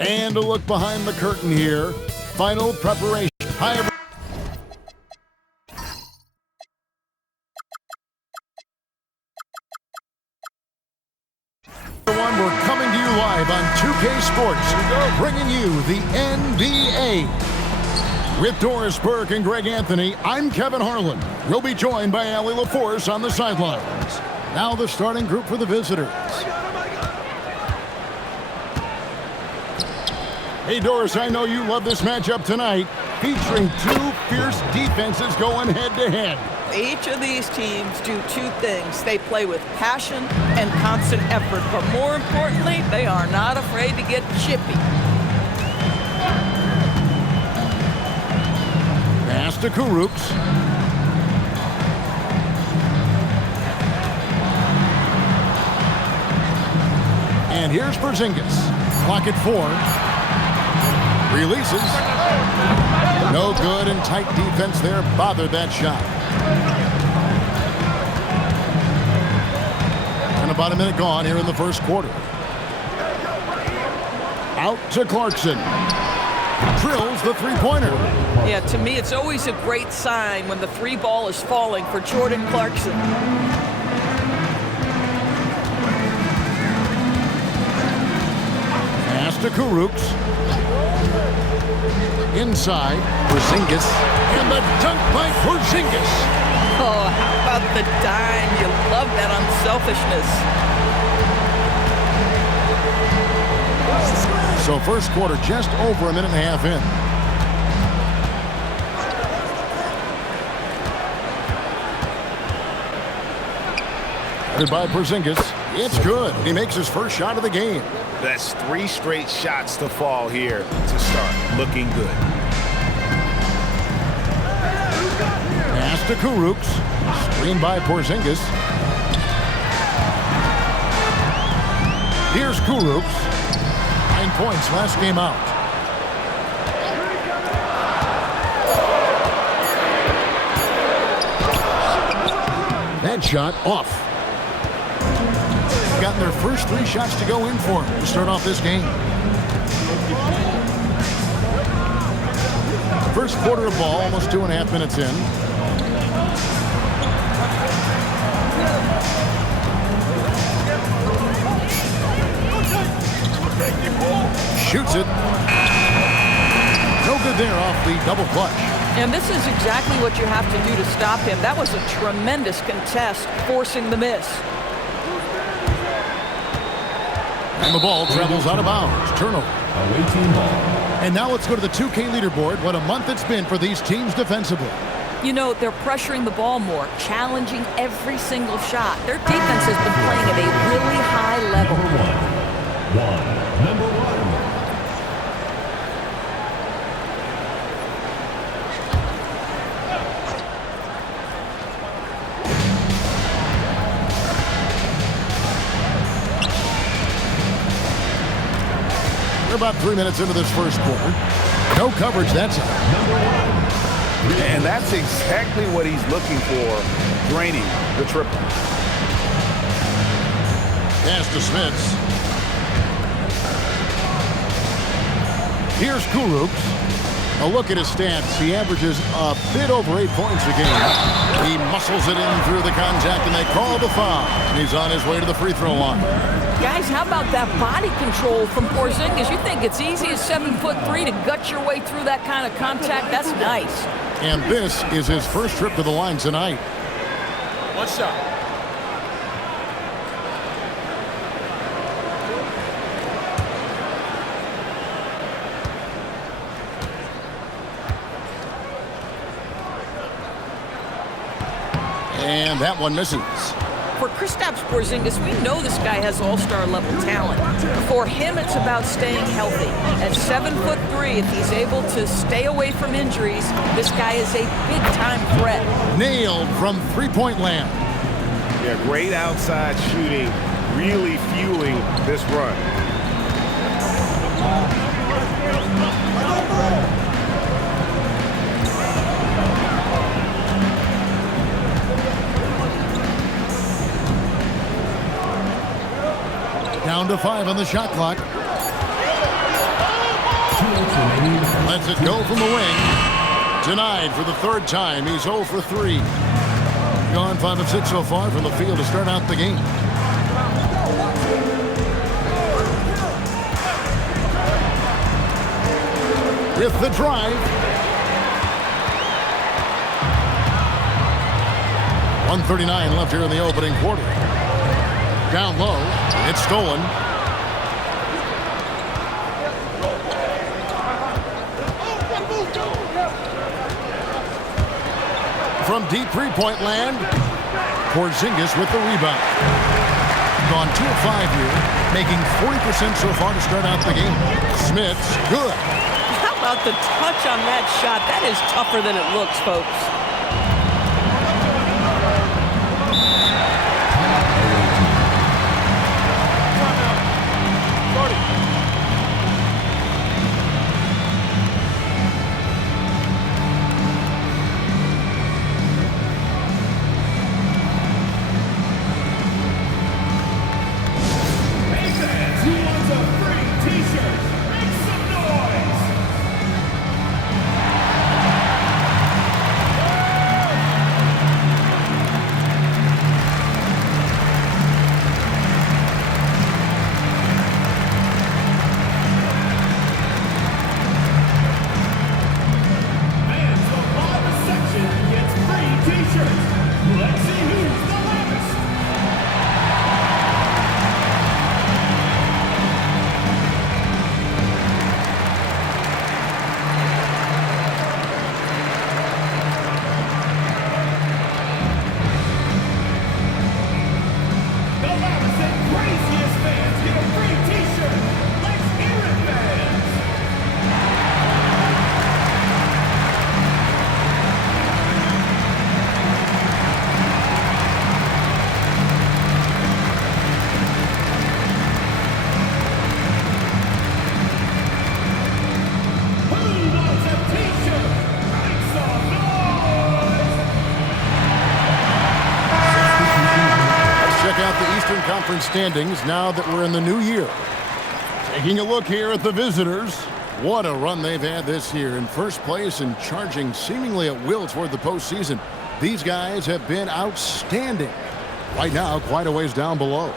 And a look behind the curtain here. Final preparation. Hi, everyone. We're coming to you live on 2K Sports, bringing you the NBA. With Doris Burke and Greg Anthony, I'm Kevin Harlan. We'll be joined by Allie LaForce on the sidelines. Now the starting group for the visitors. Hey, Doris, I know you love this matchup tonight, featuring two fierce defenses going head-to-head. Each of these teams do two things. They play with passion and constant effort, but more importantly, they are not afraid to get chippy. Pass to Kurucs. And here's Porzingis. Clock at 4. Releases. No good, and tight defense there bothered that shot. And about a minute gone here in the first quarter. Out to Clarkson. Drills the three-pointer. Yeah, to me, it's always a great sign when the three ball is falling for Jordan Clarkson. Pass to Kurucs. Inside, Porzingis. And the dunk by Porzingis. Oh, how about the dime? You love that unselfishness. So first quarter just over a minute and a half in. Headed by Porzingis. It's good. He makes his first shot of the game. That's 3 straight shots to fall here to start. Looking good. Pass to Kurucs. Screened by Porzingis. Here's Kurucs. 9 points last game out. That shot off. Gotten their first 3 shots to go in for them to start off this game. First quarter of ball, almost 2.5 minutes in. Shoots it. No good there off the double clutch. And this is exactly what you have to do to stop him. That was a tremendous contest, forcing the miss. And the ball travels out of bounds. Turnover. And now let's go to the 2K leaderboard. What a month it's been for these teams defensively. You know, they're pressuring the ball more, challenging every single shot. Their defense has been playing at a really high level. Number one. We're about 3 minutes into this first quarter. No coverage that time. And that's exactly what he's looking for, draining the triple. Pass to Smits. Here's Kurucs. A look at his stats. He averages a bit over 8 points a game. He muscles it in through the contact, and they call the foul. And he's on his way to the free throw line. Guys, how about that body control from Porzingis? You think it's easy as 7'3" to gut your way through that kind of contact? That's nice. And this is his first trip to the line tonight. What's up? And that one misses. For Kristaps Porzingis, we know this guy has all-star level talent. For him, it's about staying healthy. At 7'3", if he's able to stay away from injuries, this guy is a big-time threat. Nailed from three-point land. Yeah, great outside shooting, really fueling this run. Down to 5 on the shot clock. Lets it go from the wing. Denied for the third time. He's 0 for 3. Gone 5 of 6 so far from the field to start out the game. With the drive. 1:39 left here in the opening quarter. Down low. It's stolen. From deep three-point land, Porzingis with the rebound. Gone 2 of 5 here, making 40% so far to start out the game. Smith's good. How about the touch on that shot? That is tougher than it looks, folks. Conference standings now that we're in the new year. Taking a look here at the visitors. What a run they've had this year. In first place and charging seemingly at will toward the postseason. These guys have been outstanding. Right now, quite a ways down below.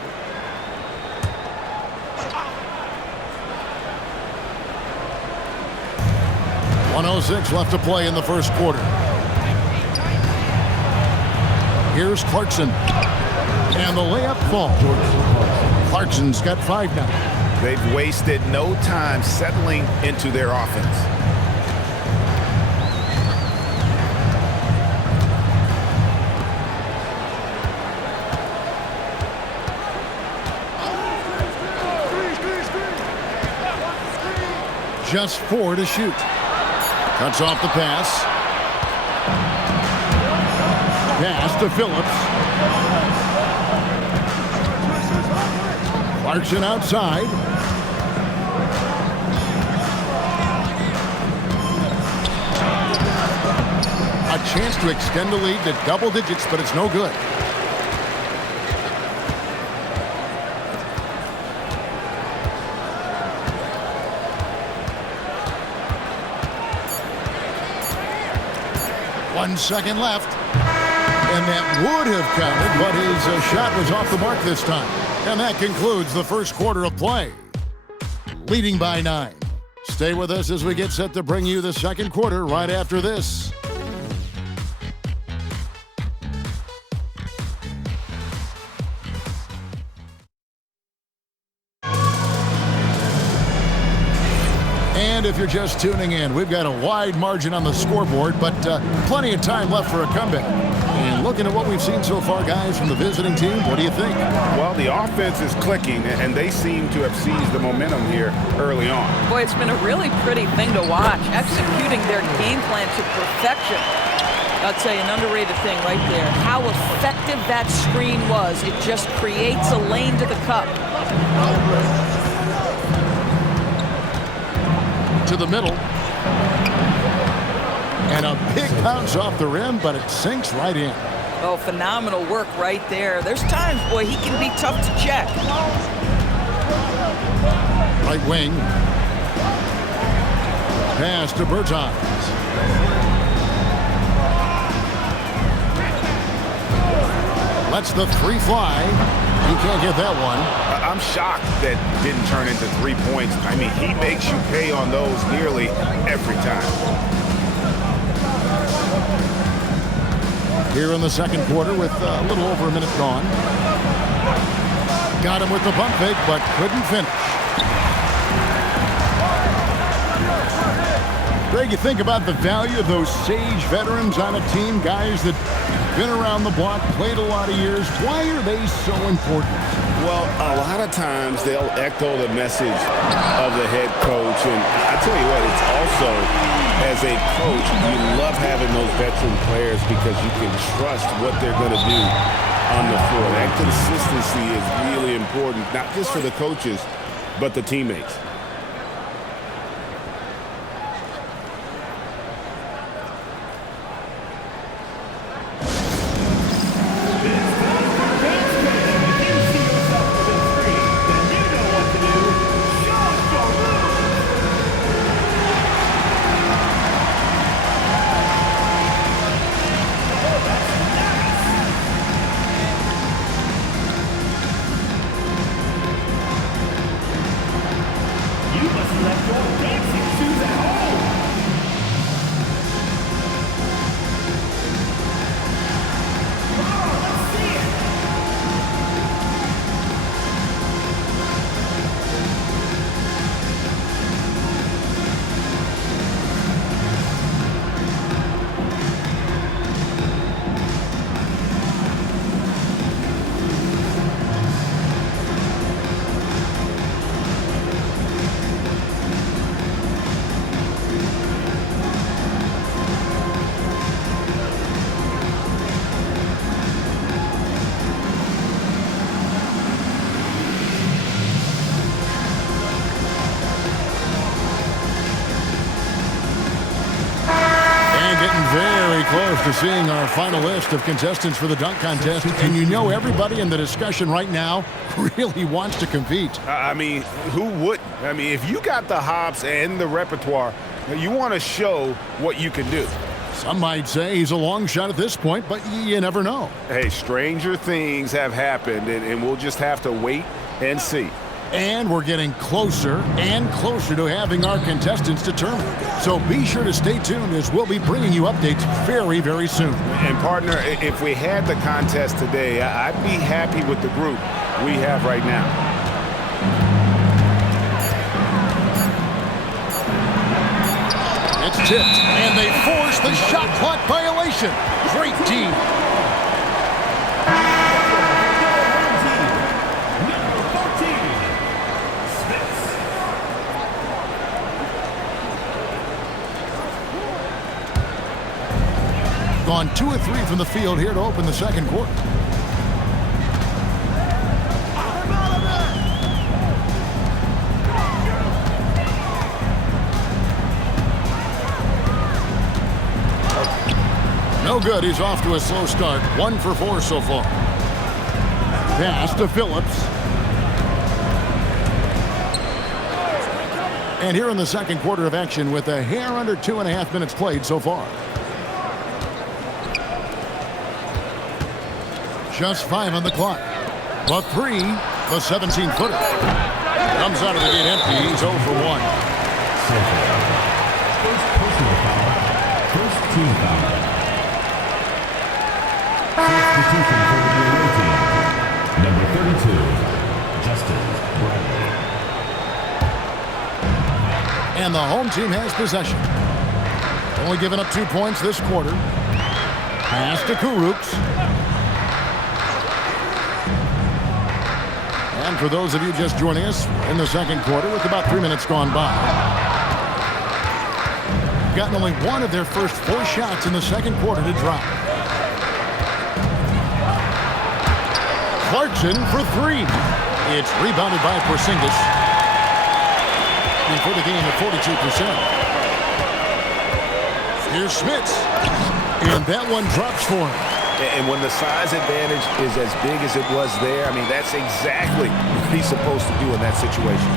.106 left to play in the first quarter. Here's Clarkson. And the layup falls. Clarkson's got 5 now. They've wasted no time settling into their offense. Just 4 to shoot. Cuts off the pass. Pass to Phillips. Clarkson outside. A chance to extend the lead to double digits, but it's no good. One second left. And that would have counted, but his shot was off the mark this time. And that concludes the first quarter of play. Leading by 9. Stay with us as we get set to bring you the second quarter right after this. And if you're just tuning in, we've got a wide margin on the scoreboard, but plenty of time left for a comeback. And looking at what we've seen so far, guys, from the visiting team, what do you think? Well, the offense is clicking, and they seem to have seized the momentum here early on. Boy, it's been a really pretty thing to watch, executing their game plan to perfection. I'll tell you, an underrated thing right there, how effective that screen was. It just creates a lane to the cup. To the middle. And a big bounce off the rim, but it sinks right in. Oh, phenomenal work right there. There's times, boy, he can be tough to check. Right wing. pass to Bertans. Lets the three fly. He can't get that one. I'm shocked that didn't turn into 3 points. I mean, he makes you pay on those nearly every time. Here in the second quarter with a little over a minute gone. Got him with the pump fake, but couldn't finish. Greg, you think about the value of those sage veterans on a team, guys that been around the block, played a lot of years. Why are they so important? Well, a lot of times they'll echo the message of the head coach. And I tell you what, it's also, as a coach, you love having those veteran players because you can trust what they're going to do on the floor. That consistency is really important, not just for the coaches, but the teammates. Close to seeing our final list of contestants for the dunk contest, and you know everybody in the discussion right now really wants to compete. I mean, who wouldn't? I mean, if you got the hops and the repertoire, you want to show what you can do. Some might say he's a long shot at this point, but you never know. Hey, stranger things have happened, and we'll just have to wait and see. And we're getting closer and closer to having our contestants determined. So be sure to stay tuned as we'll be bringing you updates very, very soon. And partner, if we had the contest today, I'd be happy with the group we have right now. It's tipped, and they force the shot clock violation. Great team. Gone 2 of 3 from the field here to open the second quarter. No good. He's off to a slow start. 1 for 4 so far. Pass to Phillips. And here in the second quarter of action with a hair under 2.5 minutes played so far. Just 5 on the clock. But 3, the 17-footer. Comes out of the gate empty. He's 0 for 1. First personal foul. First team foul. Substitution for the away team. Number 32, Justin Bradley. And the home team has possession. Only giving up 2 points this quarter. Pass to Kurucs. And for those of you just joining us in the second quarter with about 3 minutes gone by. Gotten only 1 of their first 4 shots in the second quarter to drop. Clarkson for 3. It's rebounded by Porzingis. And for the game at 42%. Here's Schmitz. And that one drops for him. And when the size advantage is as big as it was there, I mean, that's exactly what he's supposed to do in that situation.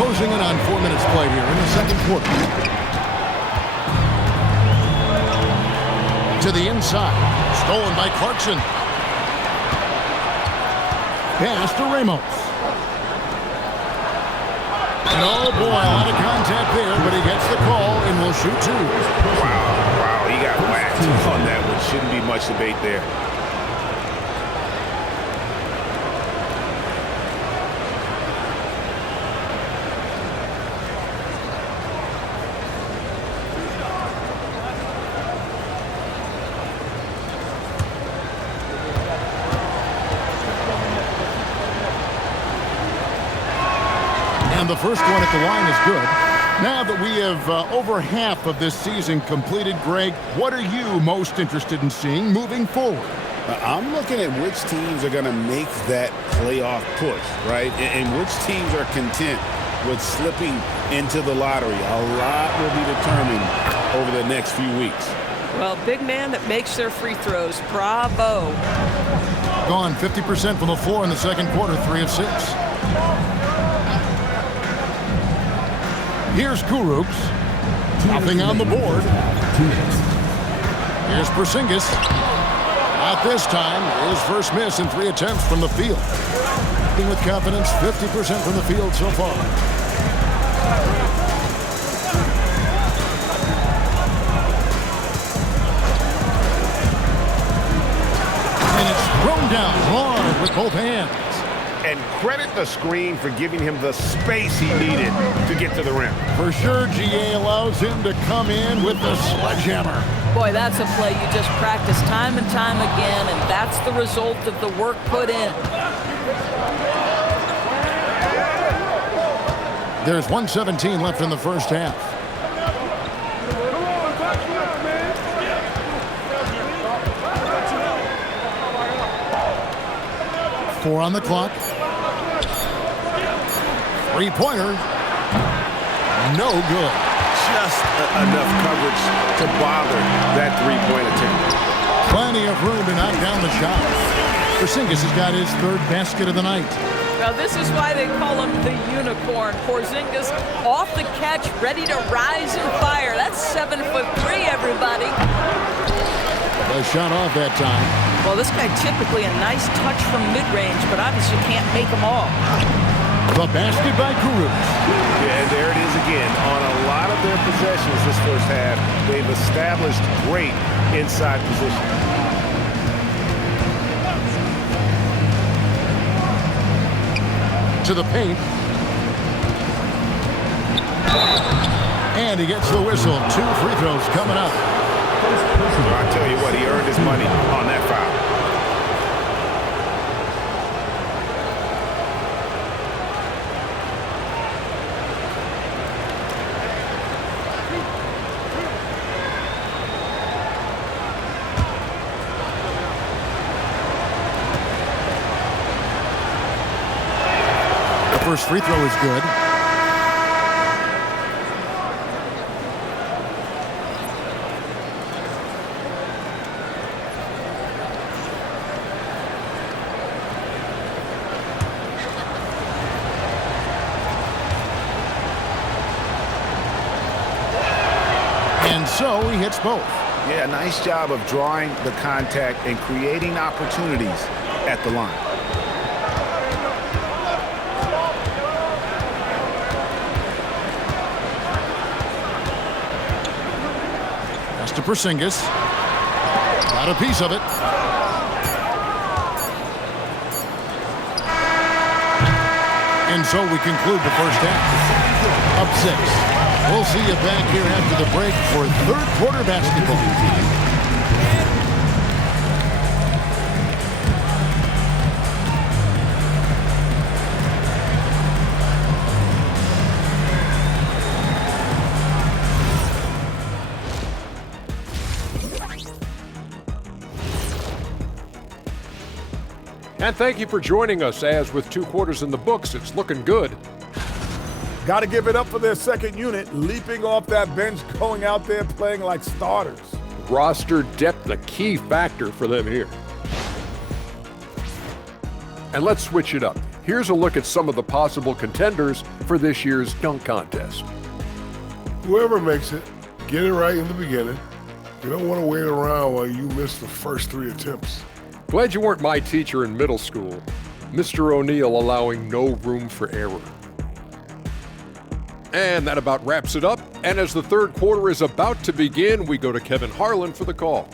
Closing in on 4 minutes played here in the second quarter. To the inside. Stolen by Clarkson. Pass to Ramos. And oh boy, a lot of contact there, but he gets the call and will shoot two. Wow, he got whacked on that one. Shouldn't be much debate there. And the first one at the line is good. Now that we have over half of this season completed, Greg, what are you most interested in seeing moving forward? I'm looking at which teams are going to make that playoff push, right? And which teams are content with slipping into the lottery. A lot will be determined over the next few weeks. Well, big man that makes their free throws. Bravo. Gone 50% from the floor in the second quarter, 3 of 6. Here's Kurucs. Nothing on the board. Here's Porzingis. Not this time. His first miss in 3 attempts from the field. With confidence, 50% from the field so far. And it's thrown down hard with both hands. And credit the screen for giving him the space he needed to get to the rim. For sure, GA allows him to come in with the sledgehammer. Boy, that's a play you just practice time and time again, and that's the result of the work put in. There's 1:17 left in the first half. Four on the clock. Three-pointer. No good. Just enough coverage to bother that three-point attempt. Plenty of room to knock down the shot. Porzingis has got his 3rd basket of the night. Now, this is why they call him the unicorn. Porzingis off the catch, ready to rise and fire. That's 7'3", everybody. The shot off that time. Well, this guy typically a nice touch from mid-range, but obviously can't make them all. The basket by Kurucs. Yeah, and there it is again. On a lot of their possessions this first half, they've established great inside position. To the paint. And he gets the whistle. 2 free throws coming up. I tell you what, he earned his money on that foul. The first free throw is good. And so he hits both. Yeah, nice job of drawing the contact and creating opportunities at the line. Pass to Porzingis. Got a piece of it. And so we conclude the first half. Up 6. We'll see you back here after the break for 3rd quarter basketball. And thank you for joining us, as with 2 quarters in the books, it's looking good. Got to give it up for their second unit, leaping off that bench, going out there playing like starters. Roster depth, a key factor for them here. And let's switch it up. Here's a look at some of the possible contenders for this year's dunk contest. Whoever makes it, get it right in the beginning. You don't want to wait around while you miss the first 3 attempts. Glad you weren't my teacher in middle school. Mr. O'Neill allowing no room for error. And that about wraps it up. And as the third quarter is about to begin, we go to Kevin Harlan for the call.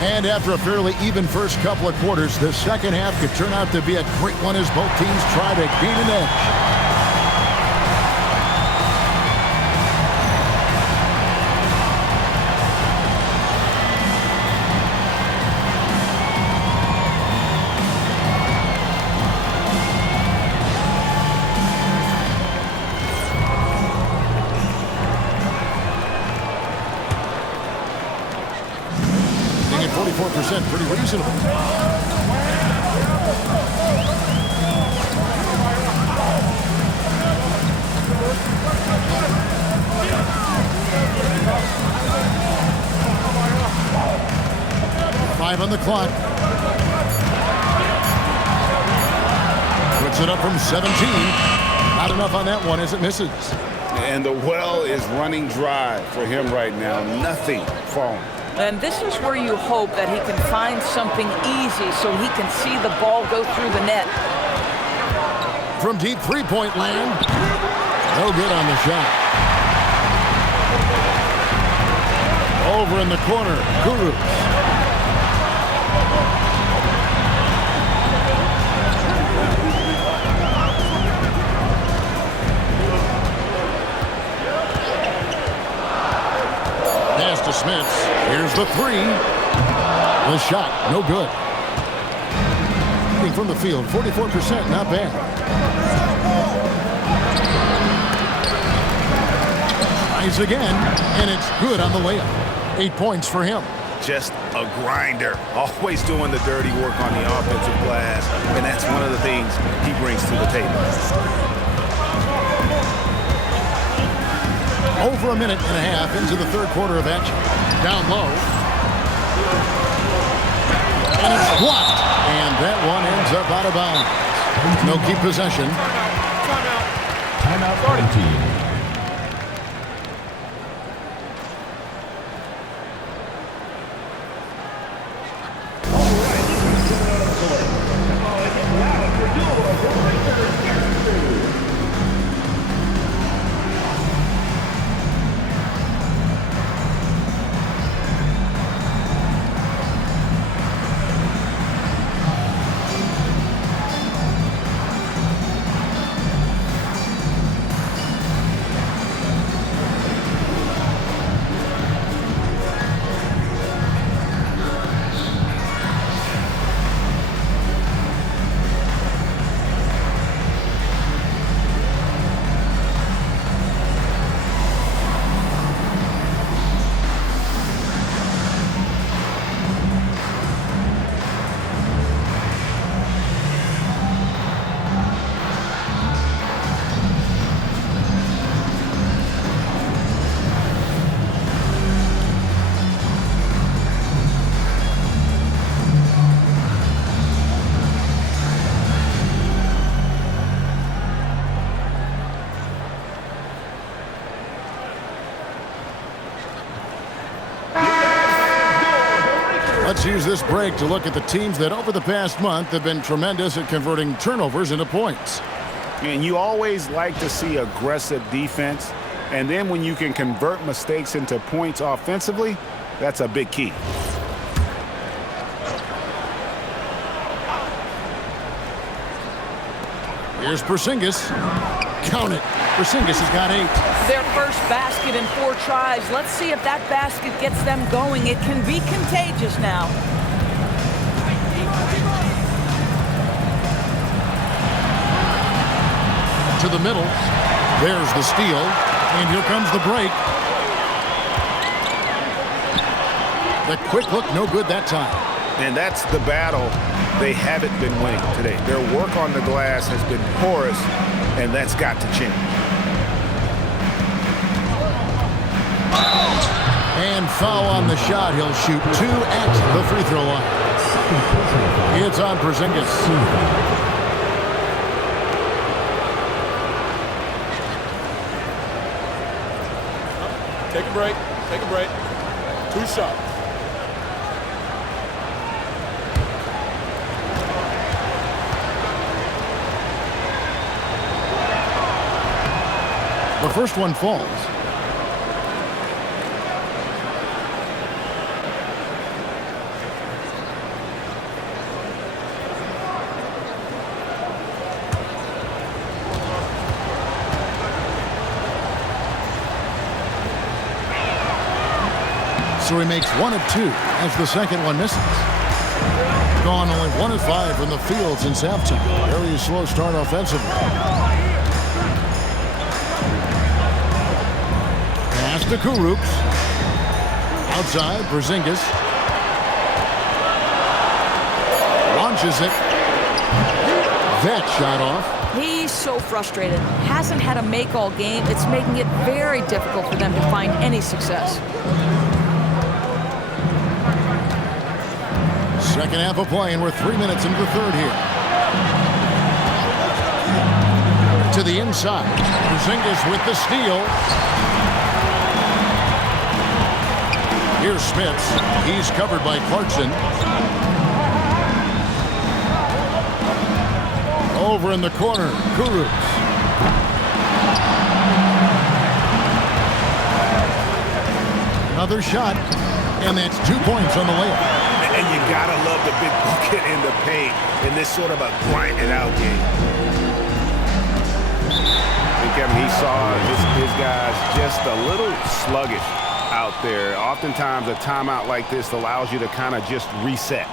And after a fairly even first couple of quarters, the second half could turn out to be a great one as both teams try to gain an edge. At 44%, pretty reasonable. Five on the clock. Puts it up from 17. Not enough on that one as it misses. And the well is running dry for him right now. Nothing falling. And this is where you hope that he can find something easy so he can see the ball go through the net. From deep three-point land. No good on the shot. Over in the corner, Guru. Pass to Smith. Here's the three. The shot, no good. From the field, 44%, not bad. Tries again, and it's good on the layup. 8 points for him. Just a grinder, always doing the dirty work on the offensive glass, and that's one of the things he brings to the table. Over a minute and a half into the third quarter of action. Down low. And it's blocked. And that one ends up out of bounds. No keep possession. Timeout starting team. Let's use this break to look at the teams that over the past month have been tremendous at converting turnovers into points. And you always like to see aggressive defense, and then when you can convert mistakes into points offensively, that's a big key. Here's Porzingis. Count it. Porzingis has got 8. Their first basket in 4 tries. Let's see if that basket gets them going. It can be contagious now. To the middle. There's the steal. And here comes the break. The quick look, no good that time. And that's the battle they haven't been winning today. Their work on the glass has been porous, and that's got to change. And foul on the shot. He'll shoot 2 at the free throw line. It's on Porzingis. Take a break. Take a break. 2 shots. The first one falls. So he makes 1 of 2 as the second one misses. Gone only 1 of 5 from the field since halftime. Very slow start offensively. Pass to Kurucs. Outside, Porzingis. Launches it. That shot off. He's so frustrated. Hasn't had a make all game. It's making it very difficult for them to find any success. Second half of play, and we're 3 minutes into the third here. To the inside. Porzingis with the steal. Here's Smits. He's covered by Clarkson. Over in the corner, Kurucs. Another shot, and that's 2 points on the layup. And you gotta love the big bucket in the paint in this sort of a grind-it-out game. And Kevin, he saw his guys just a little sluggish out there. Oftentimes, a timeout like this allows you to kind of just reset.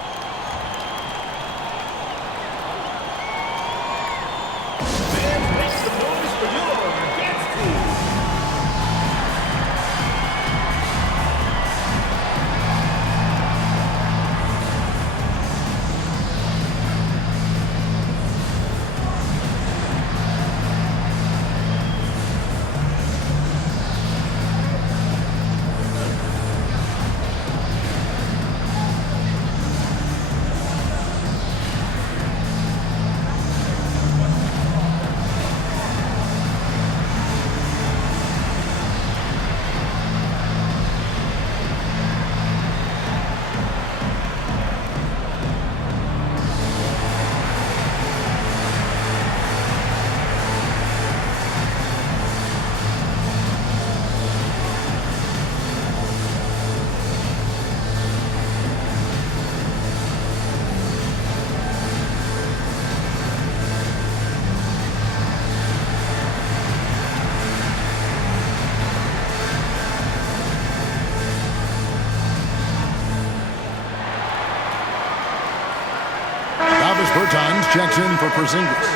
Bertans checks in for Porzingis.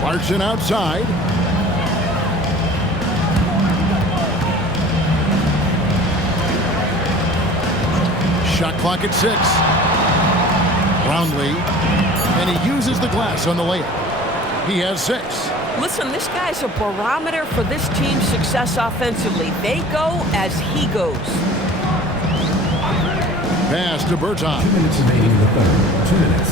Clarkson outside. Shot clock at 6. Roundley, and he uses the glass on the layup. He has 6. Listen, this guy's a barometer for this team's success offensively. They go as he goes. Pass to Bertans. 2 minutes remaining in the third. 2 minutes.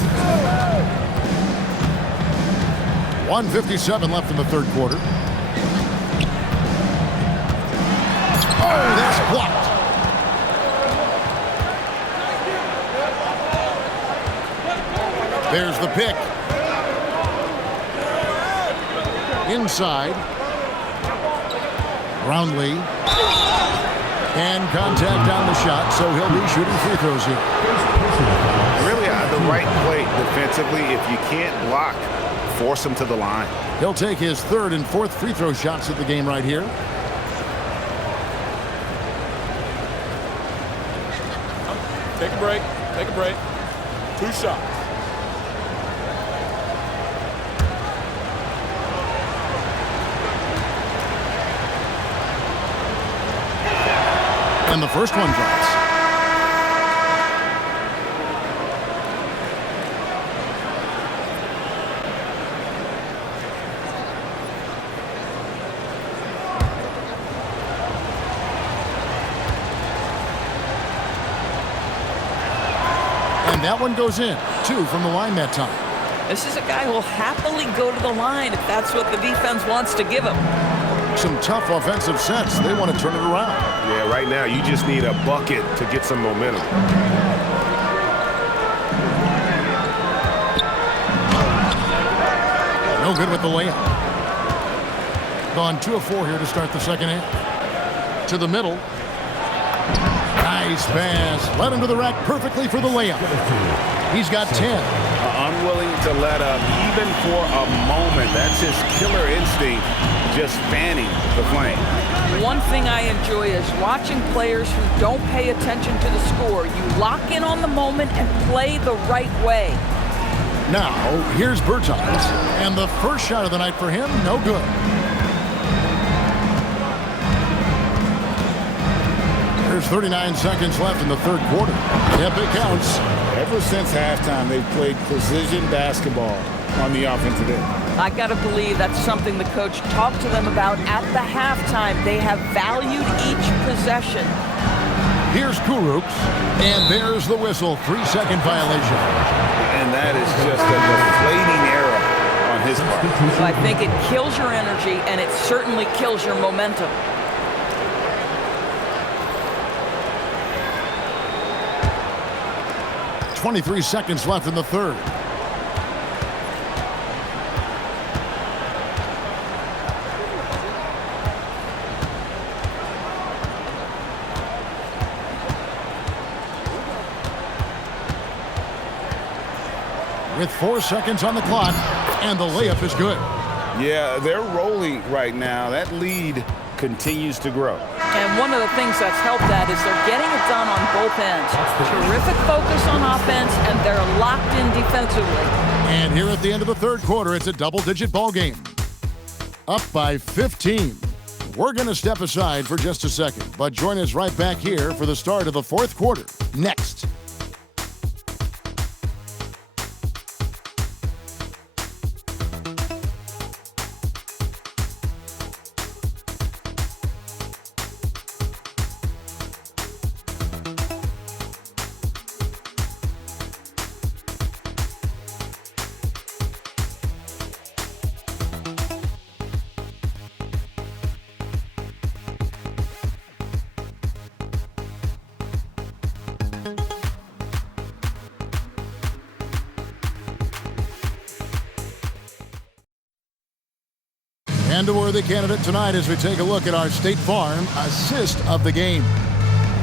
1:57 left in the third quarter. Oh, that's blocked. There's the pick. Inside. Roundley. And contact on the shot, so he'll be shooting free throws here. Really, the right play defensively. If you can't block, force him to the line. He'll take his third and fourth free throw shots of the game right here. Take a break. Take a break. 2 shots. And the first one drops. And that one goes in. 2 from the line that time. This is a guy who will happily go to the line if that's what the defense wants to give him. Some tough offensive sets. They want to turn it around. Yeah, right now you just need a bucket to get some momentum. No good with the layup. Gone 2 of 4 here to start the second half. To the middle. Nice pass. Led him to the rack perfectly for the layup. He's got 10. Unwilling to let up even for a moment. That's his killer instinct, just fanning the flame. One thing I enjoy is watching players who don't pay attention to the score. You lock in on the moment and play the right way. Now, here's Bertans. And the first shot of the night for him, no good. There's 39 seconds left in the third quarter. Yep, it counts. Ever since halftime, they've played precision basketball on the offensive end. I got to believe that's something the coach talked to them about at the halftime. They have valued each possession. Here's Kurucs, and there's the whistle. 3-second violation. And that is just a deflating error on his part. So I think it kills your energy, and it certainly kills your momentum. .23 seconds left in the third. With 4 seconds on the clock, and the layup is good. Yeah, they're rolling right now. That lead continues to grow. And one of the things that's helped that is they're getting it done on both ends. Terrific focus on offense, and they're locked in defensively. And here at the end of the third quarter, it's a double-digit ball game. Up by 15. We're going to step aside for just a second, but join us right back here for the start of the fourth quarter. Next. And a worthy candidate tonight as we take a look at our State Farm assist of the game.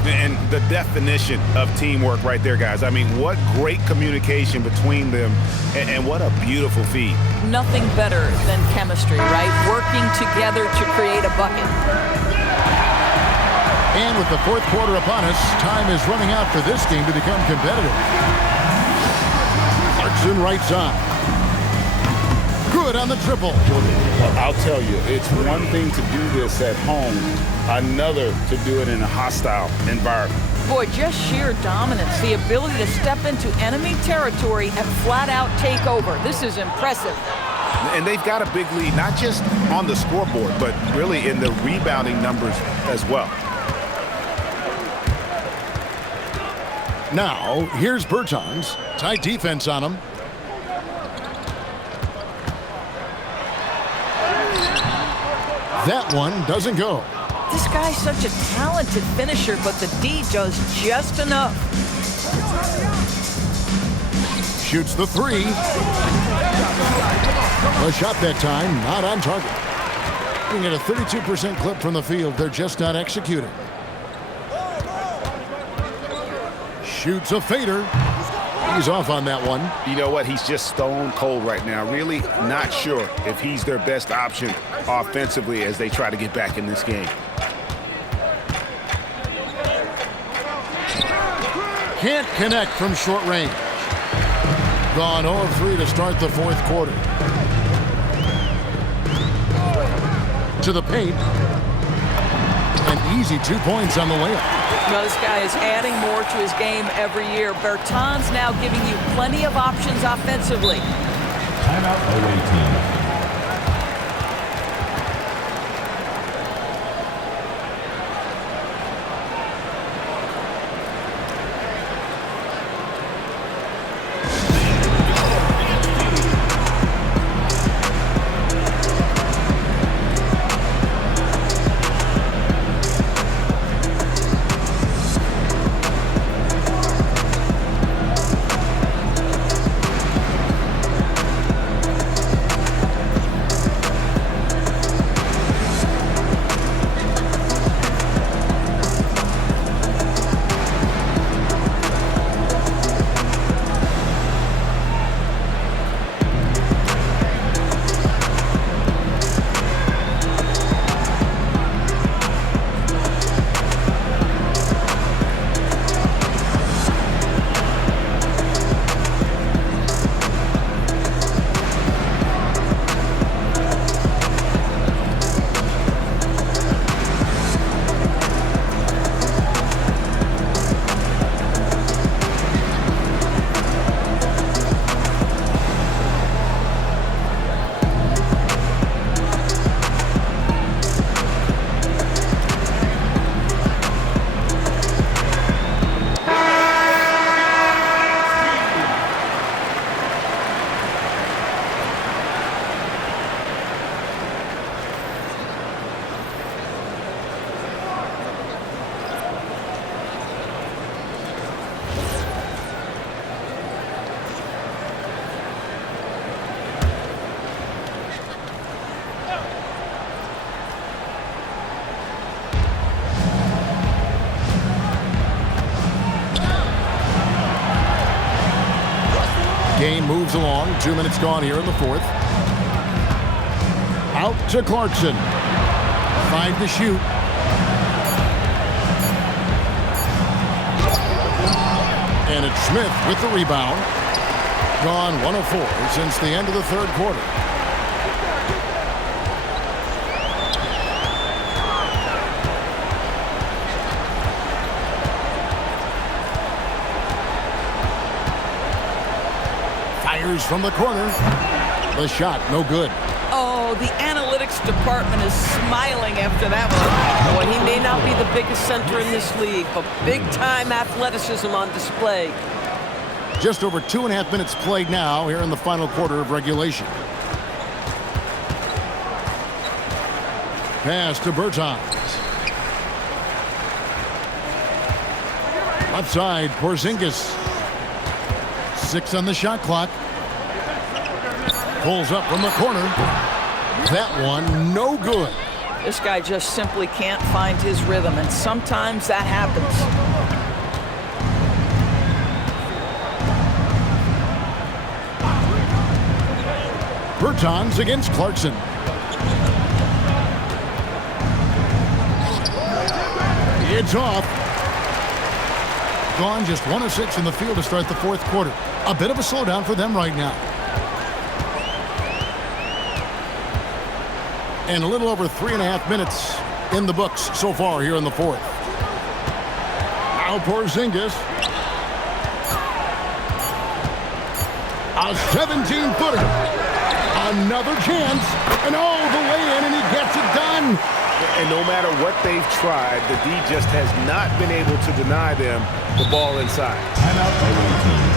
And the definition of teamwork right there, guys. I mean, what great communication between them, and what a beautiful feed. Nothing better than chemistry, right? Working together to create a bucket. And with the fourth quarter upon us, time is running out for this game to become competitive. Clarkson right side. Good on the triple. Well, I'll tell you, it's one thing to do this at home, another to do it in a hostile environment. Boy, just sheer dominance, the ability to step into enemy territory and flat out take over. This is impressive. And they've got a big lead, not just on the scoreboard, but really in the rebounding numbers as well. Now, here's Bertans. Tight defense on him. That one doesn't go. This guy's such a talented finisher, but the D does just enough. Shoots the three. A shot that time, not on target. Looking at a 32% clip from the field, they're just not executing. Shoots a fader. He's off on that one. You know what? He's just stone cold right now. Really not sure if he's their best option offensively as they try to get back in this game. Can't connect from short range. Gone 0 of 3 to start the fourth quarter. To the paint. An easy 2 points on the layup. Well, this guy is adding more to his game every year. Berton's now giving you plenty of options offensively. Timeout away team. Game moves along. 2 minutes gone here in the fourth. Out to Clarkson. 5 to shoot. And it's Smith with the rebound. Gone 1 of 4 since the end of the third quarter. Fires from the corner. The shot, no good. Oh, the analytics department is smiling after that one. Boy, he may not be the biggest center in this league, but big-time athleticism on display. Just over 2.5 minutes played now here in the final quarter of regulation. Pass to Bertans. Left side, Porzingis. 6 on the shot clock. Pulls up from the corner. That one, no good. This guy just simply can't find his rhythm, and sometimes that happens. Bertans against Clarkson. It's off. Gone just 1 of 6 in the field to start the fourth quarter. A bit of a slowdown for them right now. And a little over 3.5 minutes in the books so far here in the fourth. Now Porzingis. A 17-footer. Another chance. And oh, the lay-in, and he gets it done. And no matter what they've tried, the D just has not been able to deny them the ball inside. Timeout away team.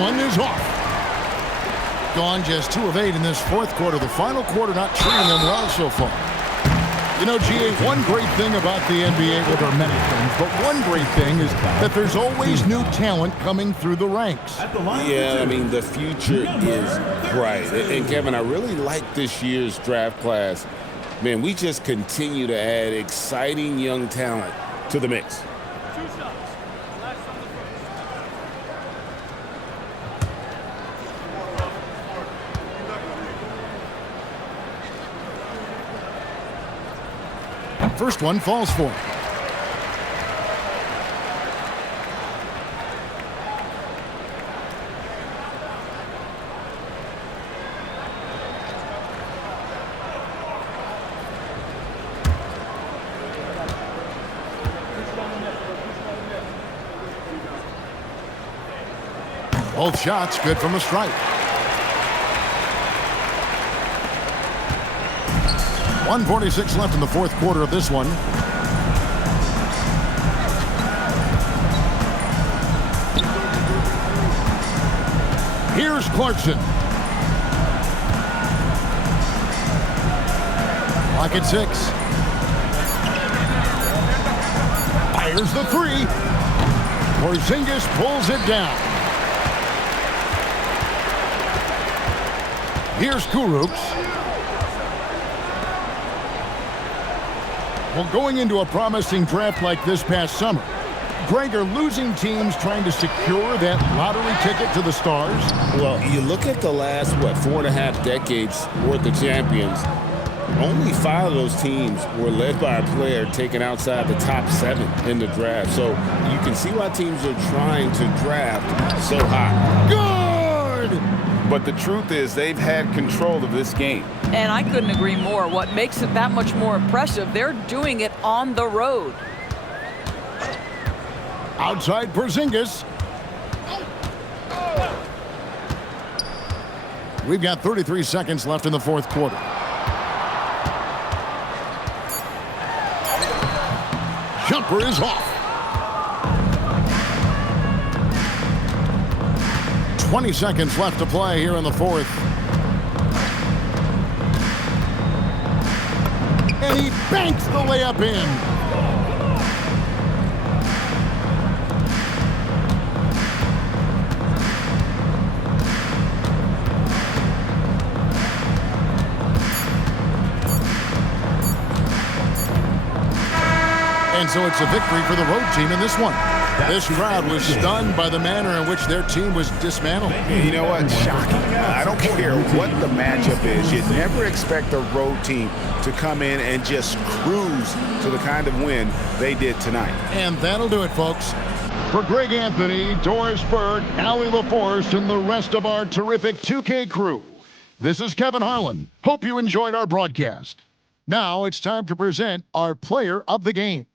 one is off. Gone just 2 of 8 in this fourth quarter. The final quarter not treating them well so far. You know, GA, one great thing about the NBA, well, there are many things, but one great thing is that there's always new talent coming through the ranks. Yeah, I mean, the future is bright. And Kevin, I really like this year's draft class. Man, we just continue to add exciting young talent to the mix. First one falls for him. Both shots good from the strike. 1:46 left in the fourth quarter of this one. Here's Clarkson. Clock at 6. Fires the 3. Porzingis pulls it down. Here's Kurucs. Well, going into a promising draft like this past summer, Greg, are losing teams trying to secure that lottery ticket to the stars? Well, you look at the last, 4.5 decades worth of champions, only 5 of those teams were led by a player taken outside the top 7 in the draft. So you can see why teams are trying to draft so high. Good! But the truth is they've had control of this game. And I couldn't agree more. What makes it that much more impressive, they're doing it on the road. Outside Porzingis. We've got 33 seconds left in the fourth quarter. Jumper is off. 20 seconds left to play here in the fourth. And he banks the layup in. And so it's a victory for the road team in this one. This crowd was stunned by the manner in which their team was dismantled. You know what? Shocking. I don't care what the matchup is. You never expect a road team to come in and just cruise to the kind of win they did tonight. And that'll do it, folks. For Greg Anthony, Doris Burke, Allie LaForce, and the rest of our terrific 2K crew, this is Kevin Harlan. Hope you enjoyed our broadcast. Now it's time to present our player of the game.